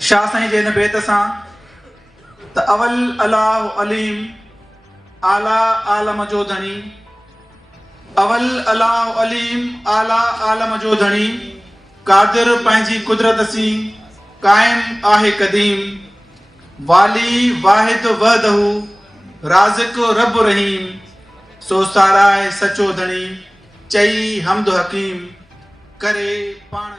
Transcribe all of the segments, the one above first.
शाह साईं जे हिन बेत सां त अवल अलाह अलीम आला आलम जो धणी, अवल अलाह अलीम आला आलम जो धणी, कादिर पंहिंजी कुदरत सी कायम आहे कदीम, वाली वाहिद वहदहू राज़िक रब रहीम, सो साराए सचो धणी चई हमद हकीम, करे पाण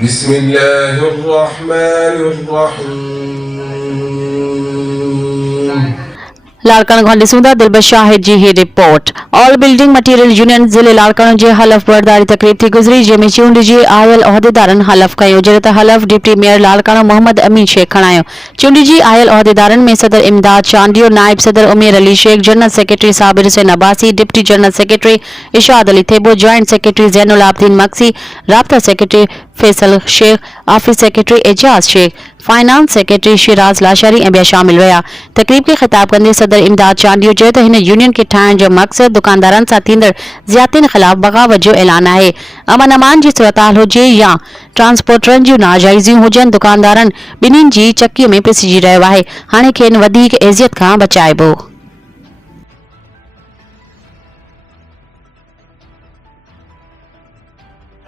बिस्मिल्लाहिर रहमानिर रहीम। लाड़काना खां ॾिसूं था दिलबश शाहिद जी ही report. All building material union ज़िले लाड़काना जे हलफ़ बर्दारी तकरीब थी गुज़री, जंहिंमें चूंडिजी आयल उहिदेदारनि हलफ़ कयो, जॾहिं त हलफ़ डिप्टी मेयर लाड़काना मोहम्मद अमीन शेख खणायो। चूंडिजी आयल उहिदेदारनि में सदर इमदाद चांडियो, नायब सदर Umer Ali Shaikh, general secretary Sabir Hussain Abbasi, deputy general secretary Ishad Ali Thebo, joint secretary Zainul Abidin Maksi, राब्ता secretary Faisal Shaikh, office secretary Ejaz Shaikh, finance secretary Shiraz Lashari ऐं ॿिया शामिल रहिया। तकरीब खे ख़िताब कंदे सदर इमदाद चांडियो चयो त हिन यूनियन खे ठाहिण जो मक़सद दुकानदारनि सां थींदड़ ज़ियातियुनि ख़िलाफ़ बग़ावत जो ऐलान आहे। अमन अमान जी सूरतहाल हुजे या ट्रांसपोर्टरनि जूं नाजाइज़ियूं हुजनि, दुकानदारनि ॿिन्हिनि जी चकीअ में पिसिजी रहियो आहे। हाणे खेनि वधीक एज़ियत खां बचाइबो।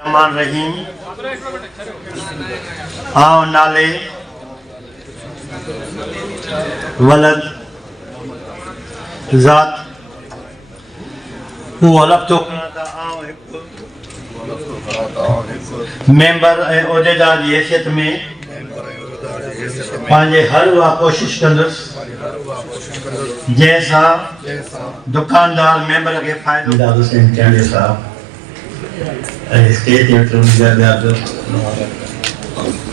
रहीम आओ नाले वलद ज़ात हू हलफ़ थो मेंबर ऐं उहिदेदार जी हैसियत में पंहिंजे हर उहा कोशिश कंदुसि जंहिंसां दुकानदार मेंबर खे फ़ाइदो। हुसैन चांडियो साहब स्टेज ते मुंहिंजा ॿिया दोस्त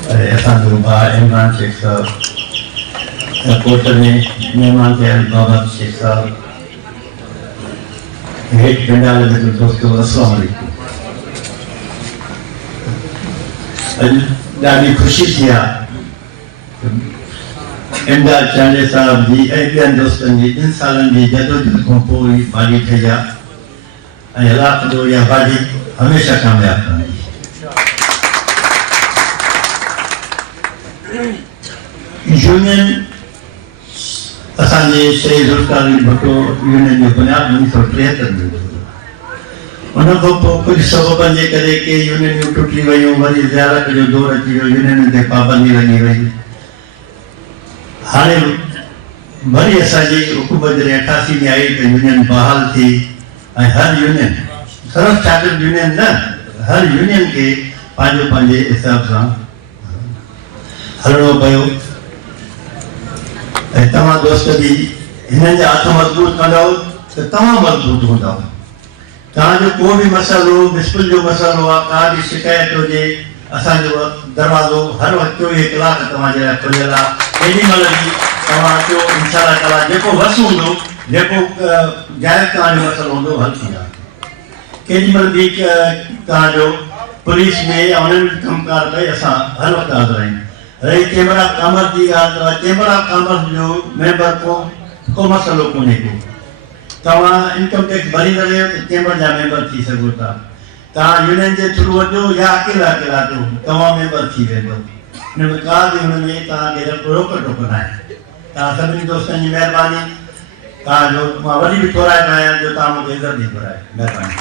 असांजो भाउ इमरान शेख साहब, कोर्ट में महिमान थिया बाबा शेख साहब, हेठि पंडाल में दोस्तो अस्सलाम वालेकुम। अॼु ॾाढी ख़ुशी थी आहे इमदाद चांडियो साहब जी ऐं ॿियनि दोस्तनि जी 3 सालनि जी जदोजहद खां पोइ भाॼी ठही आहे ऐं अलाह कंदो इहा भाॼी हमेशह कामयाब कंदी। यूनियन असांजे शहीद ज़ुल्फ़िकार अली भुट्टो यूनियन जो बुनियाद 1973 में उन खां पोइ कुझु सबबनि जे करे के यूनियनियूं टुटी वियूं, वरी ज़ियारत जो दौर अची वियो, यूनियन ते पाबंदी लॻी वई। हाणे वरी असांजी हुकूमत जॾहिं 88 में आई त यूनियन बहाल थी ऐं हर यूनियन सिर्फ़ु शागिर्द यूनियन न, हर यूनियन खे पंहिंजे पंहिंजे हिसाब सां हलणो पियो। ऐं तव्हां दोस्त बि हिननि जा हथ मज़बूत कंदव त तव्हां मज़बूत हूंदव। तव्हांजो को बि मसइलो मिसपुल जो मसइलो आहे, का बि शिकायत हुजे, असांजो दरवाज़ो हर वक़्तु 24 कलाक तव्हांजे लाइ खुलियल आहे। केॾी महिल बि तव्हां अचो, इंशाअल्लाह ताला जेको वस हूंदो, जेको जाइज़ तव्हांजो मसइलो हूंदो, हल थींदा। केॾी महिल बि तव्हांजो पुलिस में या उन्हनि कमकार कई असां हर वक़्तु हाज़िर आहियूं। रही चेंबर ऑफ कॉमर्स जी ॻाल्हि, त चेंबर ऑफ कॉमर्स जो मेंबर को मसइलो कोन्हे को। तव्हां इनकम टैक्स भरी न रहियो त चेंबर जा मेंबर थी सघो था। तव्हां यूनियन जे थ्रू वञो या अकेला अकेला अचो, तव्हां मेंबर थी वेंदो। हिन में का बि हुन में तव्हांखे रोक टोक न आहे। तव्हां सभिनी दोस्तनि जी महिरबानी। तव्हांजो मां वरी बि थोराईंदो आहियां जो तव्हां मूंखे इज़त ॾी घुराए। महिरबानी।